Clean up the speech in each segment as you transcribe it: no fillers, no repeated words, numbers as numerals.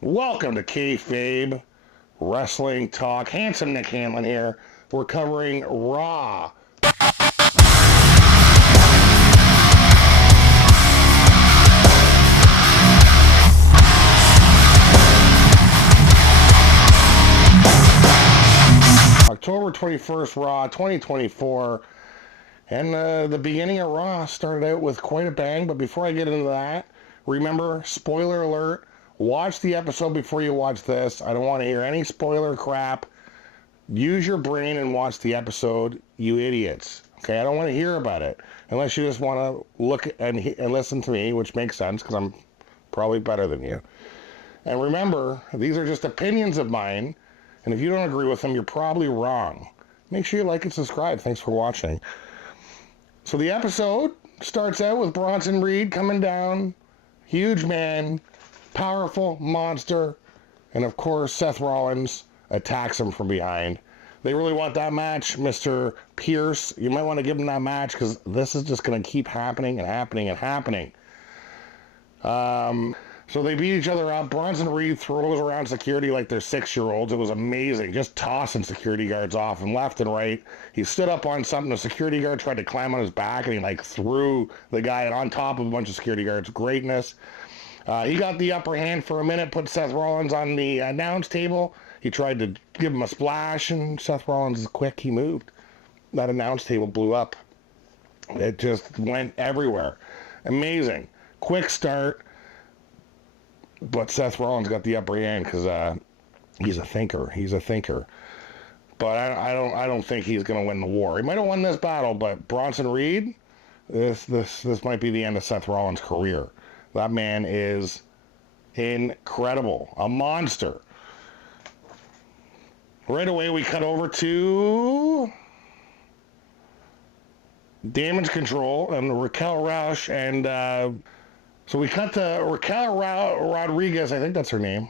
Welcome to Kayfabe Wrestling Talk. Handsome Nick Hanlon here. We're covering Raw. October 21st, Raw 2024. And the beginning of Raw started out with quite a bang. But before I get into that, remember, spoiler alert, watch the episode before you watch this. I don't want to hear any spoiler crap. Use your brain and watch the episode, you idiots. Okay, I don't want to hear about it. Unless you just want to look and listen to me, which makes sense because I'm probably better than you. And remember, these are just opinions of mine. And if you don't agree with them, you're probably wrong. Make sure you like and subscribe. Thanks for watching. So the episode starts out with Bronson Reed coming down. Huge man. Powerful monster. And of course, Seth Rollins attacks him from behind. They really want that match, Mr. Pierce. You might want to give him that match because this is just going to keep happening and happening and happening. So they beat each other up. Bronson Reed throws around security like they're 6-year-olds. It was amazing, just tossing security guards off and left and right. He stood up on something. The security guard tried to climb on his back, and he threw the guy on top of a bunch of security guards. Greatness. He got the upper hand for a minute, put Seth Rollins on the announce table. He tried to give him a splash, and Seth Rollins is quick. He moved. That announce table blew up. It just went everywhere. Amazing. Quick start. But Seth Rollins got the upper hand because he's a thinker. He's a thinker. But I don't think he's going to win the war. He might have won this battle, but Bronson Reed, this might be the end of Seth Rollins' career. That man is incredible, a monster. Right away, we cut over to Damage Control and Raquel Roush and. So we cut to Raquel Rodriguez, I think that's her name,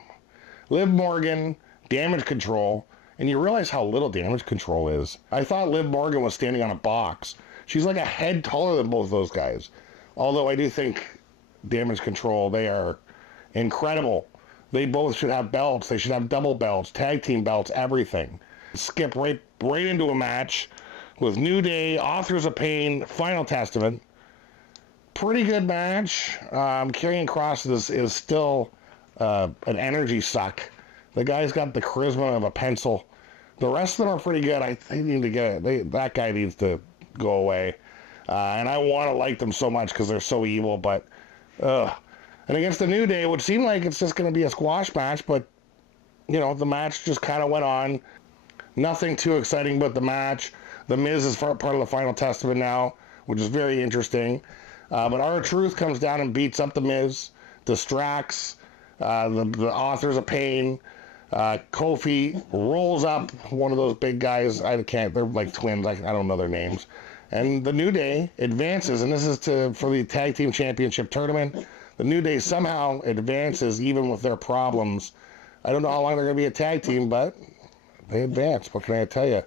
Liv Morgan, Damage Control, and you realize how little Damage Control is. I thought Liv Morgan was standing on a box. She's like a head taller than both those guys. Although I do think Damage Control, they are incredible. They both should have belts. They should have double belts, tag team belts, everything. Skip right into a match with New Day, Authors of Pain, Final Testament. Pretty good match. Karrion Kross is still an energy suck. The guy's got the charisma of a pencil. The rest of them are pretty good. They need to get it. That guy needs to go away. And I want to like them so much because they're so evil. But, and against the New Day, it would seem like it's just going to be a squash match. But, you know, the match just kind of went on. Nothing too exciting but the match. The Miz is part of the Final Testament now, which is very interesting. But R-Truth comes down and beats up the Miz, distracts the Authors of Pain. Kofi rolls up one of those big guys. They're like twins. I don't know their names. And the New Day advances, and this is for the Tag Team Championship tournament. The New Day somehow advances even with their problems. I don't know how long they're going to be a tag team, but they advance. What can I tell you?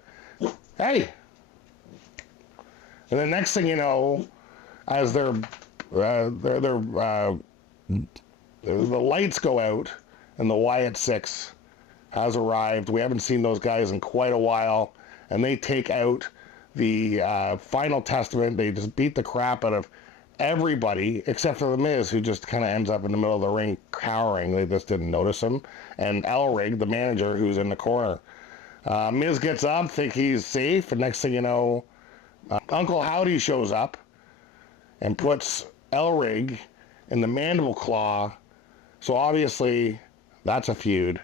Hey! And the next thing you know, as the lights go out and the Wyatt Six has arrived. We haven't seen those guys in quite a while, and they take out the Final Testament. They just beat the crap out of everybody except for the Miz, who just kind of ends up in the middle of the ring cowering. They just didn't notice him. And Elrig, the manager, who's in the corner. Miz gets up, think he's safe, and next thing you know, Uncle Howdy shows up and puts Elrig in the mandible claw. So obviously, that's a feud.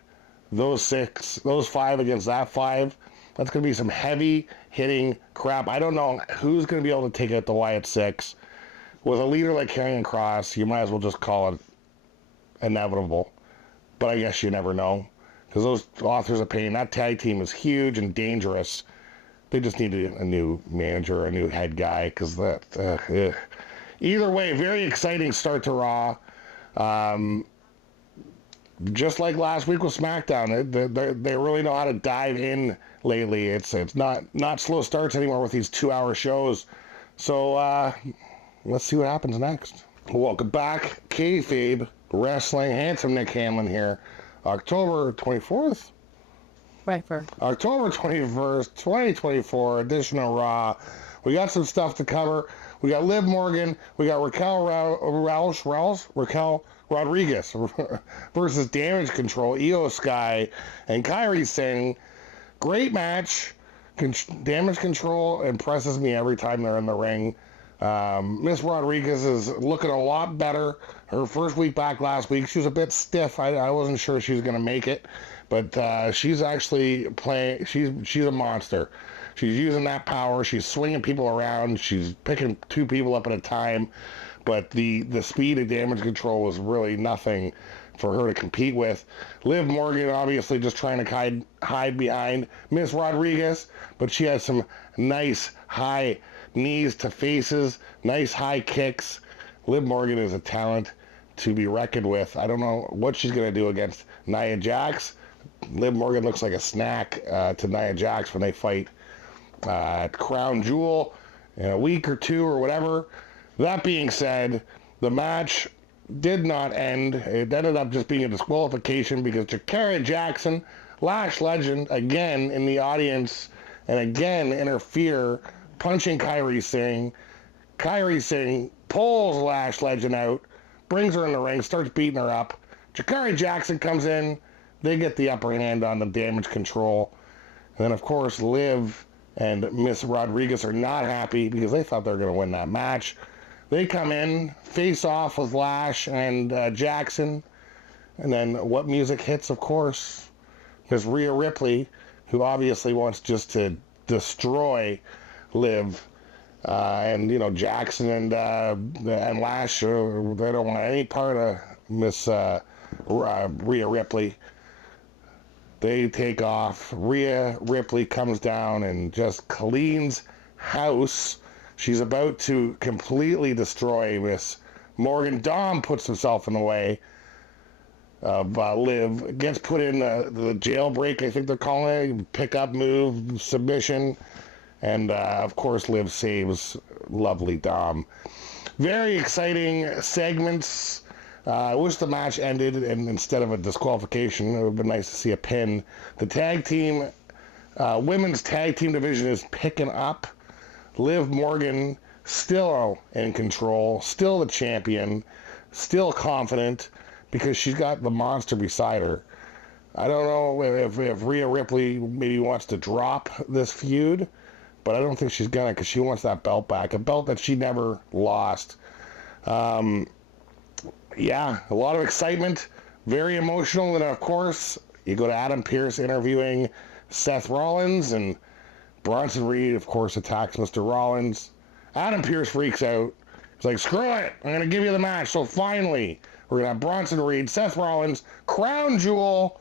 Those 5 against that 5, that's going to be some heavy-hitting crap. I don't know who's going to be able to take out the Wyatt Six. With a leader like Karrion Kross, you might as well just call it inevitable. But I guess you never know. Because those Authors of Pain, that tag team is huge and dangerous. They just need a new manager, a new head guy, because that... Either way, very exciting start to Raw. Just like last week with SmackDown, they really know how to dive in lately. It's not slow starts anymore with these 2-hour shows. So let's see what happens next. Welcome back, Kayfabe Wrestling. Handsome Nick Hanlon here. October 24th? Right, for October 21st, 2024, edition of Raw. We got some stuff to cover. We got Liv Morgan. We got Raquel Rodriguez versus Damage Control, Io Sky, and Kairi Singh. Great match. Damage Control impresses me every time they're in the ring. Miss Rodriguez is looking a lot better. Her first week back last week, she was a bit stiff. I wasn't sure she was going to make it, but she's actually playing. She's a monster. She's using that power. She's swinging people around. She's picking two people up at a time. But the speed and Damage Control was really nothing for her to compete with. Liv Morgan obviously just trying to hide behind Miss Rodriguez, but she has some nice high knees to faces, nice high kicks. Liv Morgan is a talent to be reckoned with. I don't know what she's going to do against Nia Jax. Liv Morgan looks like a snack to Nia Jax when they fight at Crown Jewel in a week or two or whatever. That being said, the match did not end. It ended up just being a disqualification because Jakara Jackson, Lash Legend, again in the audience and again interfere, punching Kairi Singh. Kairi Singh pulls Lash Legend out, brings her in the ring, starts beating her up. Jakara Jackson comes in. They get the upper hand on the Damage Control. And then, of course, Liv and Miss Rodriguez are not happy because they thought they were going to win that match. They come in, face off with Lash and Jackson. And then what music hits, of course? There's Rhea Ripley, who obviously wants just to destroy Liv. And, you know, Jackson and Lash, they don't want any part of Miss Rhea Ripley. They take off. Rhea Ripley comes down and just cleans house. She's about to completely destroy Miss Morgan. Dom puts himself in the way of Liv. Gets put in the jailbreak, I think they're calling it. Pick up move, submission. And, of course, Liv saves lovely Dom. Very exciting segments. I wish the match ended and instead of a disqualification. It would have been nice to see a pin. The tag team, women's tag team division is picking up. Liv Morgan still in control, still the champion, still confident because she's got the monster beside her. I don't know if Rhea Ripley maybe wants to drop this feud, but I don't think she's gonna because she wants that belt back, a belt that she never lost. Yeah, a lot of excitement, very emotional, and of course, you go to Adam Pearce interviewing Seth Rollins, and Bronson Reed, of course, attacks Mr. Rollins. Adam Pearce freaks out. He's like, screw it, I'm going to give you the match. So finally, we're going to have Bronson Reed, Seth Rollins, Crown Jewel.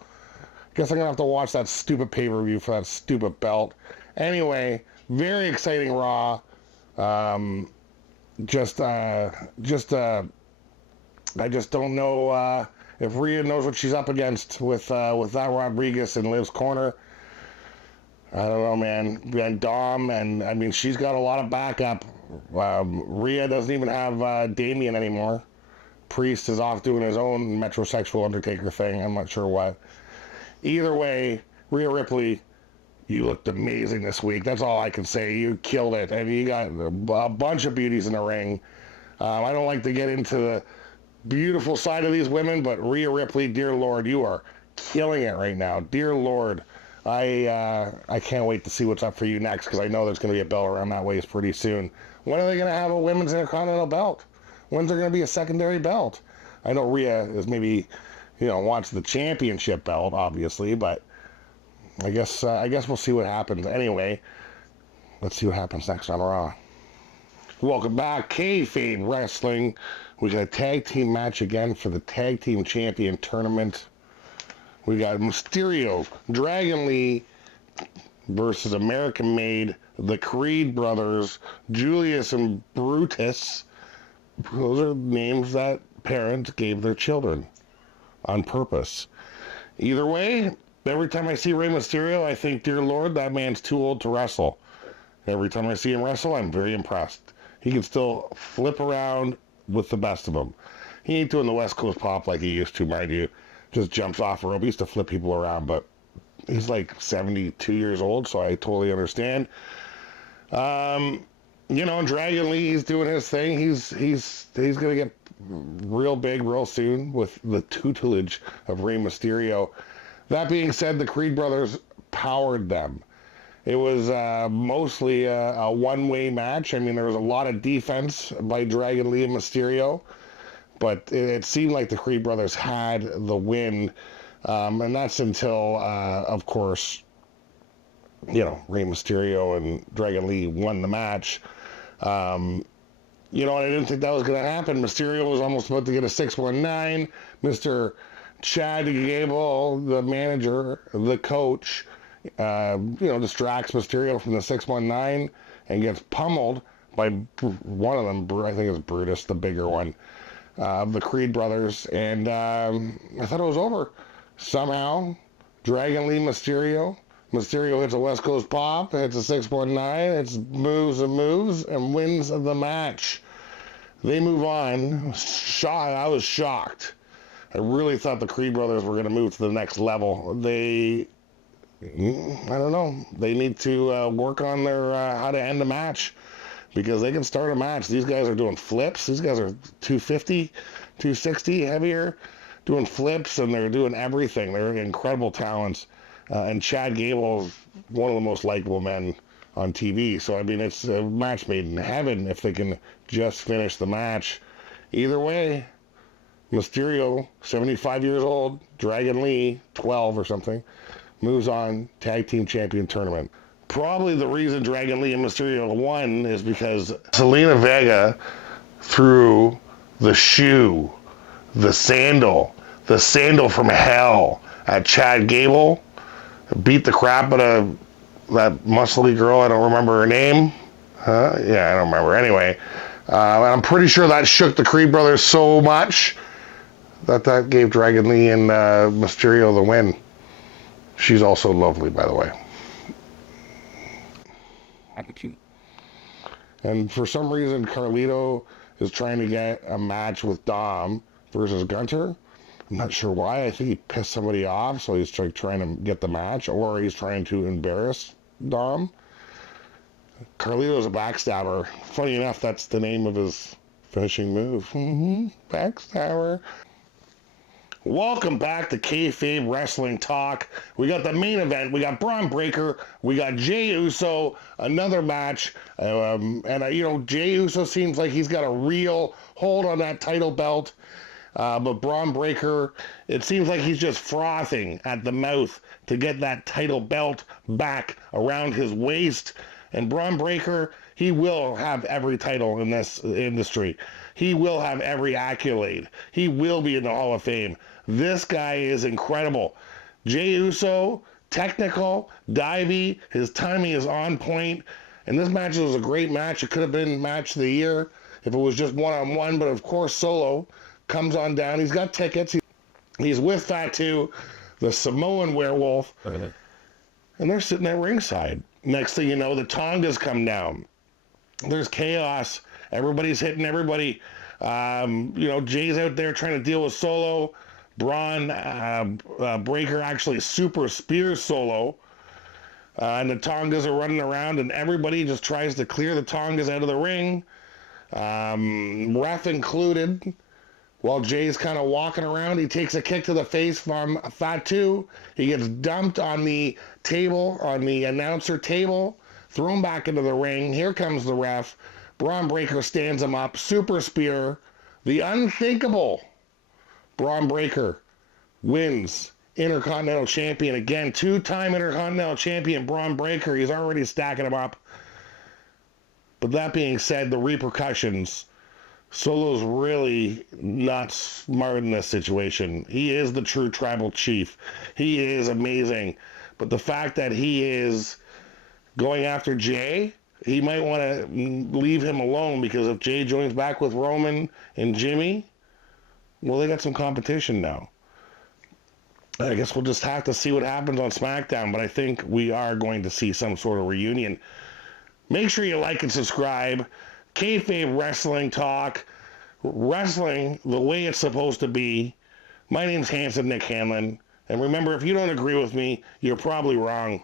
Guess I'm going to have to watch that stupid pay-per-view for that stupid belt. Anyway, very exciting Raw. I just don't know if Rhea knows what she's up against with that Rodriguez in Liv's corner. I don't know, man. And Dom, and I mean, she's got a lot of backup. Rhea doesn't even have Damien anymore. Priest is off doing his own metrosexual Undertaker thing. I'm not sure what. Either way, Rhea Ripley, you looked amazing this week. That's all I can say. You killed it. I mean, you got a bunch of beauties in the ring. I don't like to get into the beautiful side of these women, but Rhea Ripley, dear Lord, you are killing it right now. Dear Lord, I can't wait to see what's up for you next because I know there's going to be a belt around that waist pretty soon. When are they going to have a women's Intercontinental belt? When's there going to be a secondary belt? I know Rhea is maybe, wants the championship belt, obviously, but I guess we'll see what happens. Anyway, let's see what happens next on Raw. Welcome back, Kayfabe Wrestling. We got a tag team match again for the Tag Team Champion Tournament. We got Mysterio, Dragon Lee versus American-made, the Creed brothers, Julius and Brutus. Those are names that parents gave their children on purpose. Either way, every time I see Rey Mysterio, I think, dear Lord, that man's too old to wrestle. Every time I see him wrestle, I'm very impressed. He can still flip around with the best of them. He ain't doing the West Coast pop like he used to, mind you. Just jumps off a rope. He used to flip people around, but he's like 72 years old, so I totally understand. Dragon Lee, he's doing his thing. He's gonna get real big real soon with the tutelage of Rey Mysterio. That being said, the Creed brothers powered them. It was mostly a one-way match. I mean, there was a lot of defense by Dragon Lee and Mysterio, but it seemed like the Creed brothers had the win, and that's until, of course, Rey Mysterio and Dragon Lee won the match. And I didn't think that was going to happen. Mysterio was almost about to get a 619. Mr. Chad Gable, the manager, the coach, distracts Mysterio from the 619 and gets pummeled by one of them. I think it's Brutus, the bigger one, the Creed brothers. And I thought it was over. Somehow, Dragon Lee Mysterio hits a West Coast pop, hits a 619, it's moves and wins the match. They move on. I was shocked. I really thought the Creed brothers were going to move to the next level. I don't know. They need to work on their how to end a match, because they can start a match. These guys are doing flips. These guys are 250, 260 heavier, doing flips, and they're doing everything. They're incredible talents. And Chad Gable is one of the most likable men on TV. So, I mean, it's a match made in heaven if they can just finish the match. Either way, Mysterio, 75 years old, Dragon Lee, 12 or something, moves on, tag team champion tournament. Probably the reason Dragon Lee and Mysterio won is because Selena Vega threw the shoe, the sandal from hell at Chad Gable, beat the crap out of that muscly girl. I don't remember her name. Yeah, I don't remember. Anyway, I'm pretty sure that shook the Creed brothers so much that gave Dragon Lee and Mysterio the win. She's also lovely, by the way. And for some reason, Carlito is trying to get a match with Dom versus Gunter. I'm not sure why. I think he pissed somebody off, so he's trying to get the match, or he's trying to embarrass Dom. Carlito's a backstabber. Funny enough, that's the name of his finishing move. Backstabber. Welcome back to Kayfabe Wrestling Talk. We got the main event. We got Braun Breaker. We got Jey Uso. Another match. Jey Uso seems like he's got a real hold on that title belt. But Braun Breaker, it seems like he's just frothing at the mouth to get that title belt back around his waist. And Braun Breaker, he will have every title in this industry. He will have every accolade. He will be in the Hall of Fame. This guy is incredible. Jey Uso, technical, divey, his timing is on point. And this match was a great match. It could have been match of the year if it was just one-on-one, but of course Solo comes on down. He's got tickets. He's with Fatu, the Samoan werewolf. Okay. And they're sitting at ringside. Next thing you know, the Tongas come down. There's chaos. Everybody's hitting everybody. Jay's out there trying to deal with Solo. Braun Breaker actually super spears Solo. And the Tongas are running around, and everybody just tries to clear the Tongas out of the ring. Ref included. While Jay's kind of walking around, he takes a kick to the face from Fatu. He gets dumped on the table, on the announcer table, thrown back into the ring. Here comes the ref. Braun Breaker stands him up. Super spear. The unthinkable Braun Breaker wins. Intercontinental Champion again. Two-time Intercontinental Champion Braun Breaker. He's already stacking him up. But that being said, the repercussions. Solo's really not smart in this situation. He is the true tribal chief. He is amazing. But the fact that he is going after Jay, he might want to leave him alone, because if Jay joins back with Roman and Jimmy, well, they got some competition now. I guess we'll just have to see what happens on SmackDown, but I think we are going to see some sort of reunion. Make sure you like and subscribe. Kayfabe Wrestling Talk. wrestling the way it's supposed to be. My name's Hanson Nick Hanlon. And remember, if you don't agree with me, you're probably wrong.